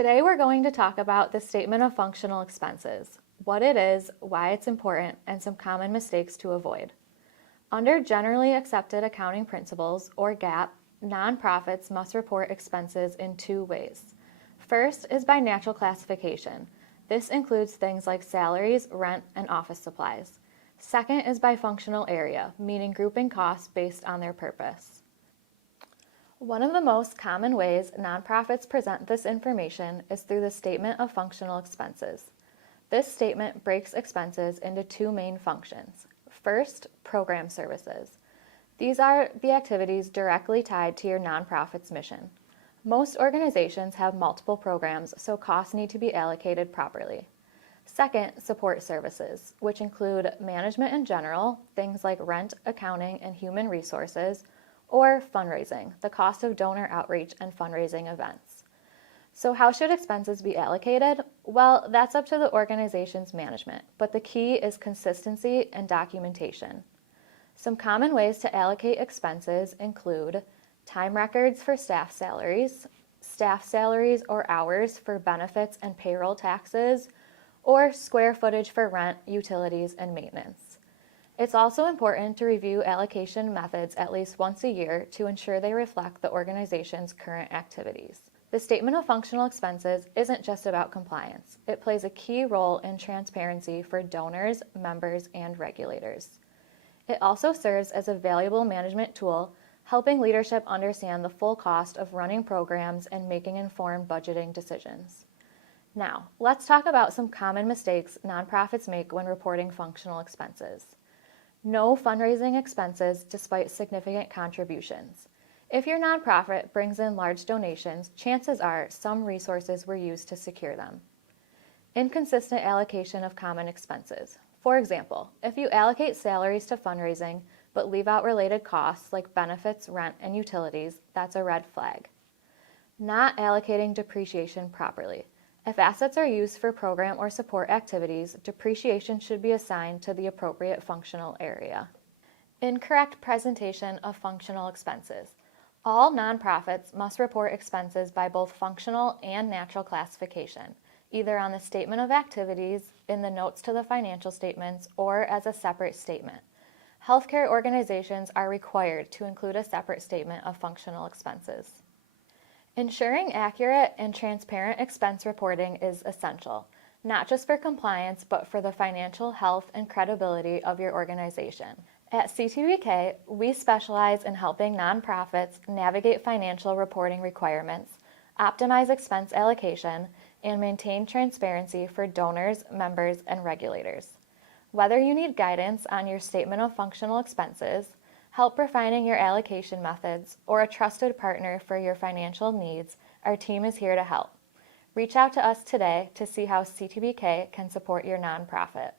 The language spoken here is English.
Today we're going to talk about the statement of functional expenses, what it is, why it's important, and some common mistakes to avoid. Under generally accepted accounting principles, or GAAP, nonprofits must report expenses in two ways. First is by natural classification. This includes things like salaries, rent, and office supplies. Second is by functional area, meaning grouping costs based on their purpose. One of the most common ways nonprofits present this information is through the statement of functional expenses. This statement breaks expenses into two main functions. First, program services. These are the activities directly tied to your nonprofit's mission. Most organizations have multiple programs, so costs need to be allocated properly. Second, support services, which include management in general, things like rent, accounting, and human resources, or fundraising, the cost of donor outreach and fundraising events. So how should expenses be allocated? Well, that's up to the organization's management, but the key is consistency and documentation. Some common ways to allocate expenses include time records for staff salaries or hours for benefits and payroll taxes, or square footage for rent, utilities, and maintenance. It's also important to review allocation methods at least once a year to ensure they reflect the organization's current activities. The statement of functional expenses isn't just about compliance. It plays a key role in transparency for donors, members, and regulators. It also serves as a valuable management tool, helping leadership understand the full cost of running programs and making informed budgeting decisions. Now, let's talk about some common mistakes nonprofits make when reporting functional expenses. No fundraising expenses despite significant contributions. If your nonprofit brings in large donations, chances are some resources were used to secure them. Inconsistent allocation of common expenses. For example, if you allocate salaries to fundraising but leave out related costs like benefits, rent, and utilities, that's a red flag. Not allocating depreciation properly. If assets are used for program or support activities, depreciation should be assigned to the appropriate functional area. Incorrect presentation of functional expenses. All nonprofits must report expenses by both functional and natural classification, either on the statement of activities, in the notes to the financial statements, or as a separate statement. Healthcare organizations are required to include a separate statement of functional expenses. Ensuring accurate and transparent expense reporting is essential, not just for compliance, but for the financial health and credibility of your organization. At CTBK, we specialize in helping nonprofits navigate financial reporting requirements, optimize expense allocation, and maintain transparency for donors, members, and regulators. Whether you need guidance on your statement of functional expenses, help refining your allocation methods, or a trusted partner for your financial needs, our team is here to help. Reach out to us today to see how CTBK can support your nonprofit.